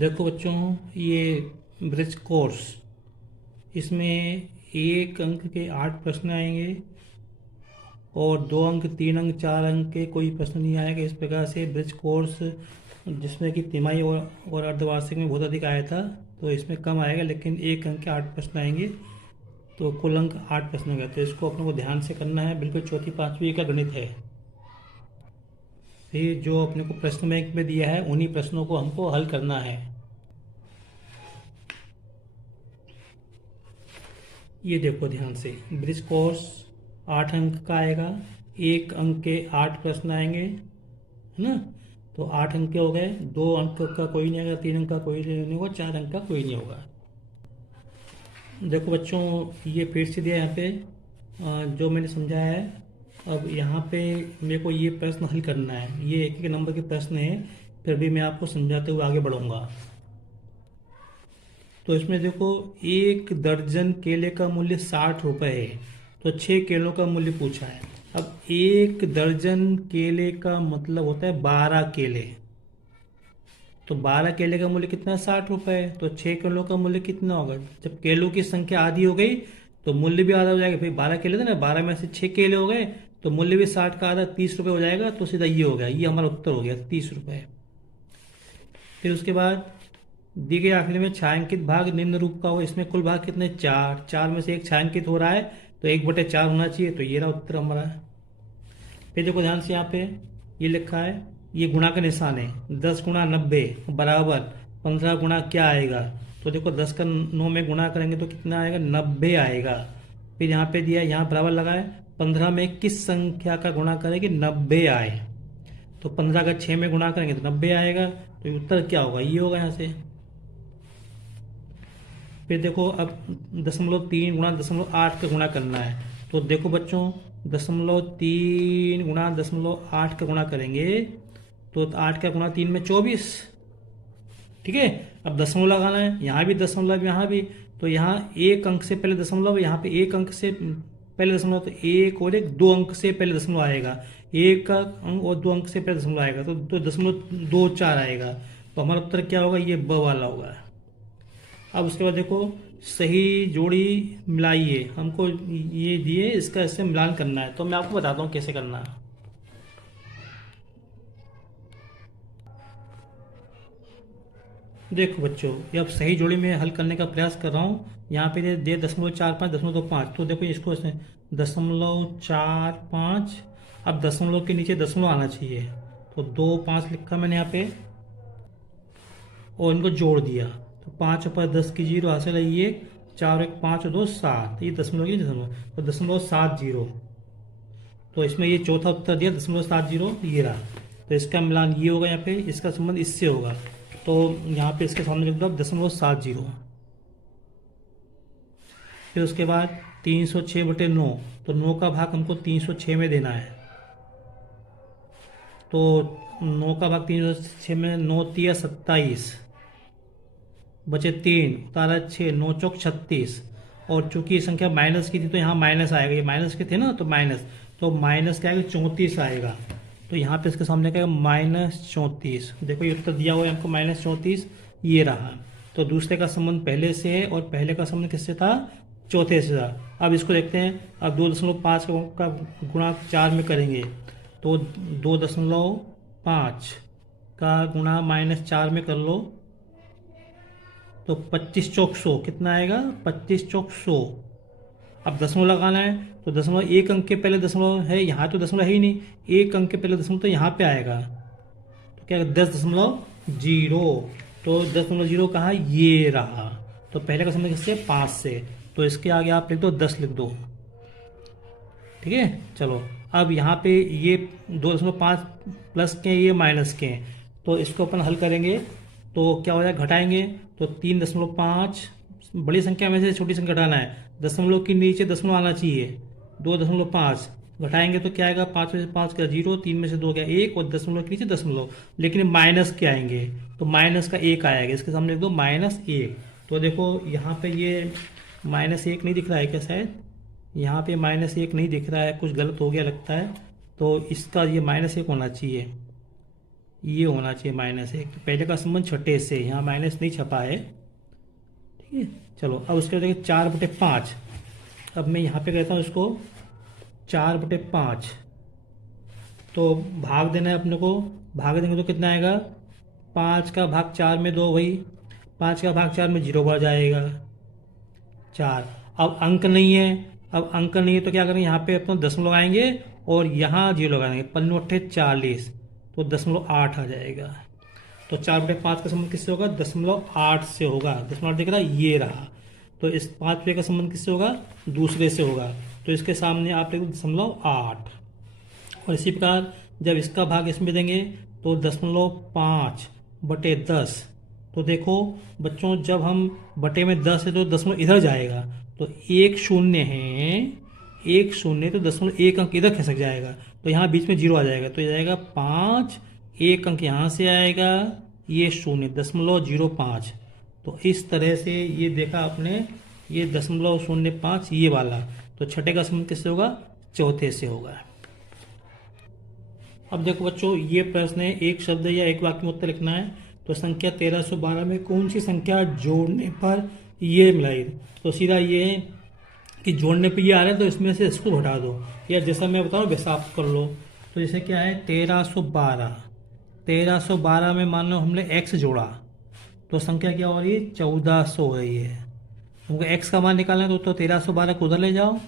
देखो बच्चों, ये ब्रिज कोर्स, इसमें एक अंक के 8 प्रश्न आएंगे और 2 अंक, 3 अंक, 4 अंक के कोई प्रश्न नहीं आएगा। इस प्रकार से ब्रिज कोर्स, जिसमें कि तिमाही और अर्धवार्षिक में बहुत अधिक आया था, तो इसमें कम आएगा, लेकिन एक अंक के 8 प्रश्न आएंगे, तो कुल अंक 8 प्रश्न का। तो इसको अपने को ध्यान से करना है, बिल्कुल चौथी पांचवी का गणित है। फिर जो अपने को प्रश्न बैंक में दिया है, उन्हीं प्रश्नों को हमको हल करना है। ये देखो ध्यान से, ब्रिज कोर्स 8 अंक का आएगा, एक अंक के 8 प्रश्न आएंगे, है ना। तो 8 अंक के हो गए, 2 अंक का कोई नहीं आएगा, 3 अंक का कोई नहीं होगा, 4 अंक का कोई नहीं होगा। देखो बच्चों, ये फिर से दिया यहाँ पे जो मैंने समझाया है। अब यहाँ पे मेरे को ये प्रश्न हल करना है, ये एक एक नंबर के प्रश्न है, फिर भी मैं आपको समझाते हुए आगे बढ़ूंगा। तो इसमें देखो, 1 दर्जन केले का मूल्य 60 रुपए है, तो 6 केलों का मूल्य पूछा है। अब 1 दर्जन केले का मतलब होता है 12 केले, तो 12 केले का मूल्य कितना है? 60 रुपए है। तो 6 केलों का मूल्य कितना होगा? जब केलों की संख्या आधी हो गई तो मूल्य भी आधा हो जाएगा। फिर 12 केले थे ना, 12 में से 6 केले हो गए, तो मूल्य भी 60 का आधा 30 रुपये हो जाएगा। तो सीधा ये हो गया, ये हमारा उत्तर हो गया 30 रुपये। फिर उसके बाद दी गई आखिरी में छायांकित भाग निम्न रूप का हो। इसमें कुल भाग कितने? 4, 4 में से एक छायांकित हो रहा है, तो 1/4 होना चाहिए, तो ये रहा उत्तर हमारा। फिर देखो ध्यान से, यहाँ पे ये लिखा है, ये गुणा का निशान है, 10 गुणा 90 बराबर 15 गुणा क्या आएगा? तो देखो 10 का 9 में गुणा करेंगे तो कितना आएगा? 90 आएगा। फिर यहाँ पे दिया, यहाँ बराबर लगा है, 15 में किस संख्या का गुणा करें कि 90 आए? तो 15 का 6 में गुणा करेंगे तो 90 आएगा। तो उत्तर क्या होगा? ये होगा यहाँ से। फिर देखो, अब 0.3 गुणा 0.8 का गुणा करना है। तो देखो बच्चों, 0.3 गुणा 0.8 का गुणा करेंगे तो 8 का गुणा 3 में 24। ठीक है, अब दशमलव लगाना है, यहाँ भी दशमलव, यहाँ भी। तो यहाँ एक अंक से पहले दशमलव, यहाँ पे एक अंक से पहले दशमलव, तो एक और एक 2 अंक से पहले दशमलव आएगा, एक का अंक और 2 अंक से पहले दशमलव आएगा, तो 2.24 आएगा। तो हमारा उत्तर क्या होगा? ये ब वाला होगा। अब उसके बाद देखो, सही जोड़ी मिलाइए, हमको ये दिए, इसका इससे मिलान करना है। तो मैं आपको बताता हूँ कैसे करना है। देखो बच्चों, ये अब सही जोड़ी में हल करने का प्रयास कर रहा हूँ। यहाँ पे दे 0.45, 0.5, तो देखो इसको 0.45। अब दशमलव के नीचे दशमलव आना चाहिए, तो 2 5 लिखा मैंने यहाँ पे और इनको जोड़ दिया, तो 5 पर 10 की 0 हासिल है ये, 4 1 5 2 7, ये दशमलव की दशमलव, तो 0.70। तो इसमें ये चौथा उत्तर दिया 0.70, ये रहा। तो इसका मिलान ये होगा, यहाँ पे इसका संबंध इससे होगा, तो यहाँ पे इसके सामने लिख दो 0.70। फिर उसके बाद 306/9, तो 9 का भाग हमको 306 में देना है। तो 9 का भाग 306 में, 9 तिया 27, बचे 3, उतारा 6, 9 चौक 36। और चूंकि ये संख्या माइनस की थी तो यहाँ माइनस आएगा, ये माइनस के थे ना, तो माइनस, तो माइनस क्या आएगा? 34 आएगा। तो यहाँ पे इसके सामने क्या है? -34। देखो ये उत्तर दिया हुआ है हमको, -34, ये रहा। तो दूसरे का संबंध पहले से है और पहले का संबंध किससे था? चौथे से था। अब इसको देखते हैं, अब 2.5 का गुणा 4 में करेंगे, तो 2.5 का गुणा -4 में कर लो, तो 25 चौक 100 कितना आएगा? 25 चौक 100। अब दशमलव लगाना है, तो दशमलव एक अंक के पहले दशमलव है, यहाँ तो दशमलव है ही नहीं, एक अंक के पहले दशमलव तो यहाँ पे आएगा, तो क्या 10.0। तो 10.0 कहाँ? ये रहा। तो पहले का संबंध किससे? 5 से, तो इसके आगे आप लिख दो 10 लिख दो। ठीक है, चलो अब यहाँ पे ये 2.5 प्लस के, ये माइनस के, तो इसको अपन हल करेंगे तो क्या हो जाएगा? घटाएंगे, तो 3.5, बड़ी संख्या में से छोटी संख्या घटाना है, दशमलव के नीचे दशमलव आना चाहिए, 2.5 घटाएंगे तो क्या आएगा? 5 में से 5 का 0, 3 में से 2 गया 1, और दशमलव के नीचे दशमलव, लेकिन माइनस के आएंगे, तो माइनस का 1 आएगा, इसके सामने लिख दो -1। तो देखो यहाँ पे ये -1 नहीं दिख रहा है क्या? शायद यहाँ पे -1 नहीं दिख रहा है, कुछ गलत हो गया लगता है, तो इसका ये -1 होना चाहिए। ये होना चाहिए -1। तो पहले का संबंध छठे से, यहाँ माइनस नहीं छपा है, ठीक है। चलो अब उसके बाद देखिए 4/5। अब मैं यहाँ पे कहता हूँ इसको 4/5। तो भाग देना है अपने को, भाग देंगे तो कितना आएगा, 5 का भाग 4 में 2, वही 5 का भाग 4 में 0 बढ़ जाएगा 4। अब अंक नहीं है, अब अंक नहीं है तो क्या करेंगे, यहाँ पे अपना दशमलव लगाएंगे और यहाँ 0 लगाएंगे, 5×8 = 40, तो 0.8 आ जाएगा। तो 4/5 का संबंध किससे होगा, 0.8 से होगा। 0.8 दिख रहा है, ये रहा। तो इस 5 का संबंध किससे होगा, दूसरे से होगा। तो इसके सामने आप लिख 0.8। और इसी प्रकार जब इसका भाग इसमें देंगे तो 5/10। तो देखो बच्चों, जब हम बटे में 10 है तो दशमलव इधर जाएगा, तो 1 शून्य है, 1 शून्य, तो 0.1 अंक इधर खिसक जाएगा, तो यहाँ बीच में 0 आ जाएगा, तो ये जाएगा 5, 1 अंक यहाँ से आएगा, ये 0.05। तो इस तरह से ये देखा आपने, ये 0.05 ये वाला। तो छठे का संबंध किससे होगा, चौथे से होगा। अब देखो बच्चों, ये प्रश्न है, एक शब्द या एक वाक्य में उत्तर लिखना है। तो संख्या 1312 में कौन सी संख्या जोड़ने पर ये मिलाई। तो सीधा ये है कि जोड़ने पर ये आ रहा है तो इसमें से इसको घटा दो, या जैसा मैं बताऊँ वैसा आप कर लो। तो जैसे क्या है, 1312 में मान लो हमने x जोड़ा, तो संख्या क्या हो रही है, 1400 हो रही है। हमको x का मान निकालना है, तो 1312 को उधर ले जाओ,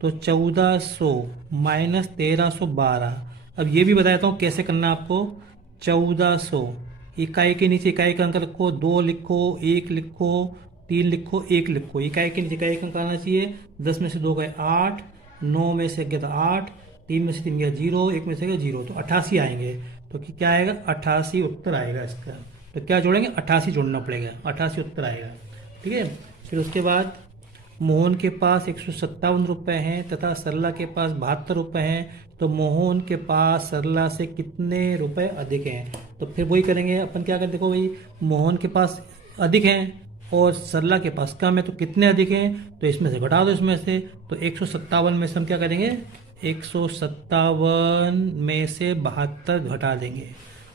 तो 1400 माइनस 1312। अब ये भी बताता हूँ कैसे करना है आपको। 1400 इकाई के नीचे इकाई का अंक रखो, 2 लिखो, 1 लिखो, 3 लिखो, 1 लिखो। इकाई के नीचे इकाई का अंक आना चाहिए। 10 में से 2 गए 8, 9 में से गया तो 8, 3 में से 3 गया 0, 1 में से गया 0, तो 88 आएंगे। तो क्या आएगा, 88 उत्तर आएगा इसका। तो क्या जोड़ेंगे, 88 जोड़ना पड़ेगा, 88 उत्तर आएगा, ठीक है। फिर उसके बाद मोहन के पास 157 रुपये हैं तथा सरला के पास 72 रुपये हैं, तो मोहन के पास सरला से कितने रुपए अधिक हैं। तो फिर वही करेंगे अपन, क्या करें, देखो भाई, मोहन के पास अधिक हैं और सरला के पास कम है, तो कितने अधिक हैं, तो इसमें से घटा दो, इसमें से। तो 157 में से हम क्या करेंगे, 157 में से 72 घटा देंगे।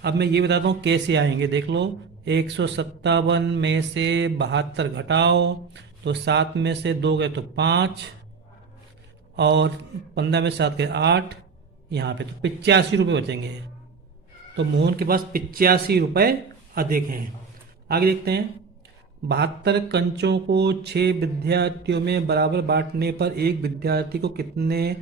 अब मैं ये बताता हूँ कैसे आएंगे, देख लो। 157 में से 72 घटाओ, तो 7 में से 2 गए तो 5, और 15 में से 7 गए 8, यहाँ पे तो 85 रुपये बचेंगे। तो मोहन के पास 85 रुपये अधिक हैं। आगे देखते हैं। 72 कंचों को 6 विद्यार्थियों में बराबर बांटने पर एक विद्यार्थी को कितने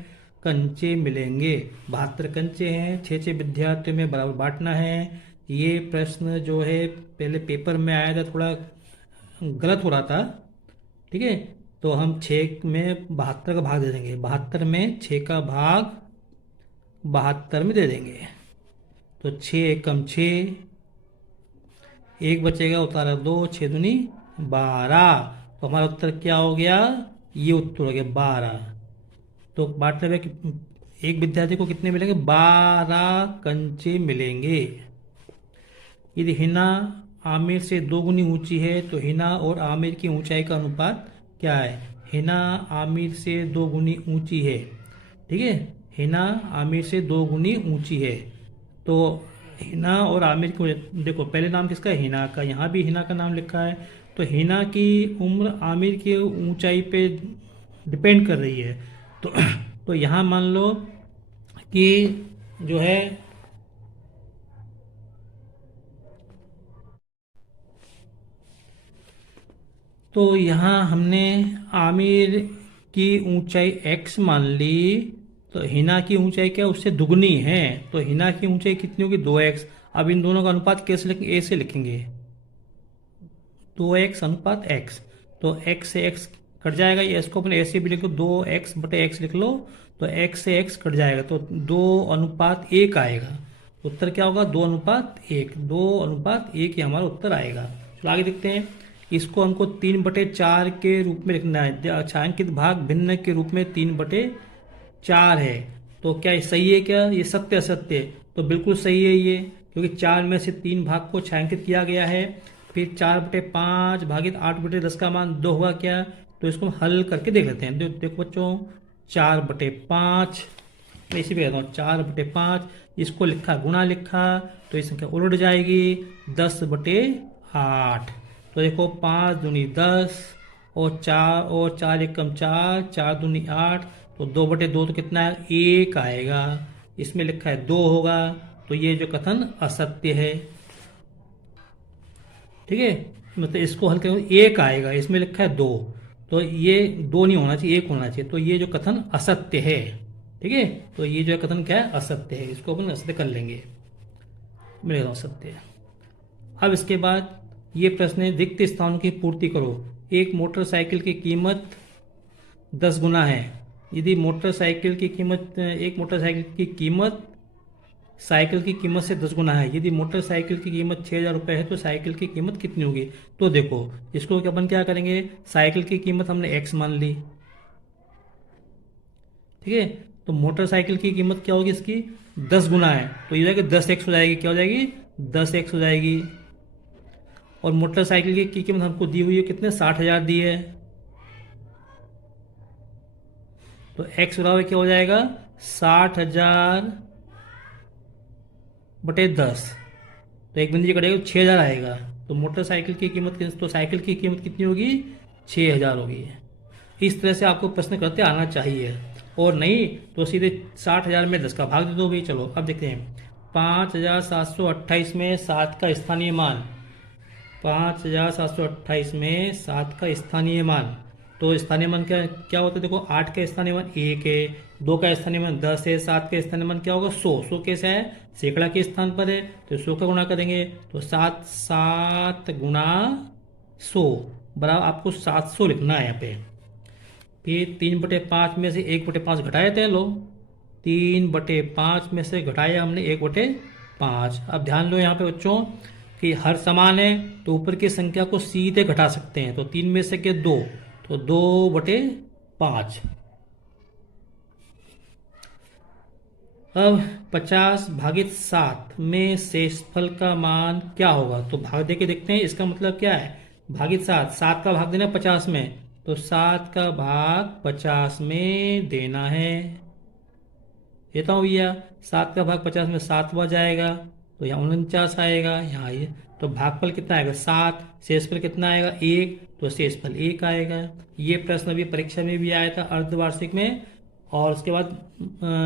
कंचे मिलेंगे। 72 कंचे हैं, 6 विद्यार्थियों में बराबर बांटना है। ये प्रश्न जो है पहले पेपर में आया था, थोड़ा गलत हो रहा था, ठीक है। तो हम 6 में 72 का भाग दे देंगे, 72 में 6 का भाग 72 में दे देंगे। तो 6 एकम 6, 1 बचेगा, उतारा 2, 6 दूनी 12। तो हमारा उत्तर क्या हो गया, ये उत्तर हो गया 12। तो बांटने में एक विद्यार्थी को कितने मिलेंगे, 12 कंचे मिलेंगे। यदि हिना आमिर से 2 गुनी ऊंची है तो हिना और आमिर की ऊंचाई का अनुपात क्या है। हिना आमिर से 2 गुनी ऊंची है, ठीक है। हिना आमिर से 2 गुनी ऊंची है, तो हिना और आमिर को देखो, पहले नाम किसका है, हिना का, यहाँ भी हिना का नाम लिखा है। तो हिना की उम्र आमिर की ऊंचाई पे डिपेंड कर रही है। तो यहाँ मान लो कि जो है तो यहाँ हमने आमिर की ऊंचाई x मान ली, तो हिना की ऊंचाई क्या उससे दुगनी है, तो हिना की ऊंचाई कितनी होगी, 2x। अब इन दोनों का अनुपात कैसे लिखेंगे, a से लिखेंगे, 2x अनुपात x। तो x से x कट जाएगा, ये इसको अपने ऐसे भी लिख लो, 2x/x लिख लो, तो x से x कट जाएगा, तो 2:1 आएगा। उत्तर क्या होगा, 2:1, 2:1 ये हमारा उत्तर आएगा। चलो आगे देखते हैं। इसको हमको 3/4 के रूप में लिखना है। छायांकित भाग भिन्न के रूप में 3/4 है, तो क्या ये सही है, क्या ये सत्य असत्य। तो बिल्कुल सही है ये, क्योंकि 4 में से 3 भाग को छायांकित किया गया है। फिर 4/5 भागित 8/10 का मान 2 होगा क्या। तो इसको हम हल करके देख लेते हैं। देखो बच्चों, 4/5, मैं इसी पे कहता हूँ, 4/5, इसको लिखा गुणा लिखा तो ये संख्या उलट जाएगी 10/8। तो देखो 5 दूनी 10 और 4 एकम 4, 4 दूनी 8, तो 2/2 तो कितना है 1 आएगा। इसमें लिखा है 2 होगा, तो ये जो कथन असत्य है। ठीक है, मतलब इसको हल करेंगे 1 आएगा, इसमें लिखा है 2, तो ये 2 नहीं होना चाहिए 1 होना चाहिए, तो ये जो कथन असत्य है। ठीक है, तो ये जो कथन क्या है असत्य है, इसको अपन असत्य कर लेंगे, मिलेगा असत्य। अब इसके बाद ये प्रश्न है रिक्त स्थानों की पूर्ति करो। एक मोटरसाइकिल की कीमत 10 गुना है। यदि मोटरसाइकिल की कीमत एक मोटरसाइकिल की कीमत साइकिल की कीमत से 10 गुना है। यदि मोटरसाइकिल की कीमत 6,000 रुपये है तो साइकिल की कीमत कितनी होगी। तो देखो इसको अपन क्या करेंगे, साइकिल की कीमत हमने x मान ली। ठीक है, तो मोटरसाइकिल की कीमत क्या होगी, इसकी 10 गुना है, तो ये 10x हो जाएगी। क्या हो जाएगी 10x हो जाएगी। और मोटरसाइकिल की कीमत हमको दी हुई है कितने 60,000 दी है, तो x बराबर क्या हो जाएगा 60,000/10, तो एक बिंदु कटेगा 6,000 आएगा। तो मोटरसाइकिल की कीमत तो साइकिल की कीमत कितनी होगी 6,000 होगी। इस तरह से आपको प्रश्न करते आना चाहिए, और नहीं तो सीधे 60,000 में 10 का भाग दे दो भाई। चलो अब देखते हैं 5,728 में 7 का स्थानीय मान, 5,728 में 7 का स्थानीय मान, तो स्थानीय मान क्या क्या होता है, देखो 8 का स्थानीय मान 1 है, 2 का स्थानीय मान 10 है, 7 का स्थानीय मान क्या होगा 100। 100 कैसे है, सैकड़ा के स्थान पर है, तो 100 का गुणा करेंगे तो 7 गुणा 100 बराबर आपको 700 लिखना है यहाँ पे। फिर 3/5 में से 1/5 घटाए थे लो, 3/5 में से घटाया हमने 1/5। अब ध्यान लो यहाँ पे बच्चों कि हर समान है तो ऊपर की संख्या को सीधे घटा सकते हैं, तो 3 में से के 2, तो 2/5। अब 50/7 में शेषफल का मान क्या होगा, तो भाग दे के देखते हैं। इसका मतलब क्या है, भागित 7 का भाग देना 50 में, तो 7 का भाग 50 में देना है। देता हूँ भैया, 7 का भाग 50 में 7वां जाएगा, तो यहाँ 49 आएगा। यहाँ ये तो भागफल कितना आएगा 7, शेषफल कितना आएगा 1, तो शेषफल 1 आएगा। ये प्रश्न अभी परीक्षा में भी आया था अर्धवार्षिक में, और उसके बाद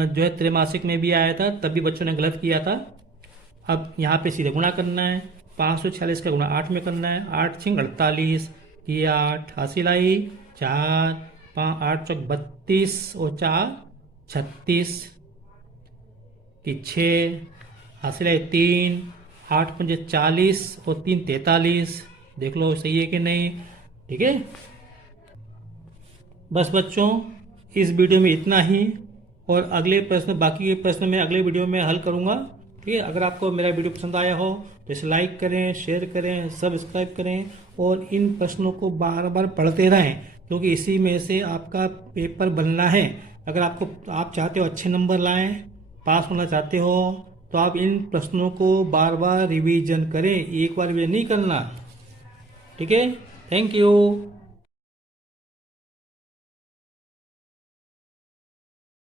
जो है त्रैमासिक में भी आया था, तब भी बच्चों ने गलत किया था। अब यहाँ पे सीधे गुणा करना है, 546 का गुणा 8 में करना है, 8 छिंग 48, ये 8 हासिल आई 4, 5 8 चौक 32 और 4 36 की 6 हासिल आई 3, 8 पंजे 40 और 3 43। देख लो सही है कि नहीं। ठीक है, बस बच्चों इस वीडियो में इतना ही, और अगले प्रश्न बाकी के प्रश्न मैं अगले वीडियो में हल करूंगा। ठीक है, अगर आपको मेरा वीडियो पसंद आया हो तो इसे लाइक करें, शेयर करें, सब्सक्राइब करें, और इन प्रश्नों को बार बार पढ़ते रहें, क्योंकि इसी में से आपका पेपर बनना है। अगर आप चाहते हो अच्छे नंबर लाएं, पास होना चाहते हो, तो आप इन प्रश्नों को बार बार रिवीजन करें, एक बार रिवीजन नहीं करना। ठीक है, थैंक यू।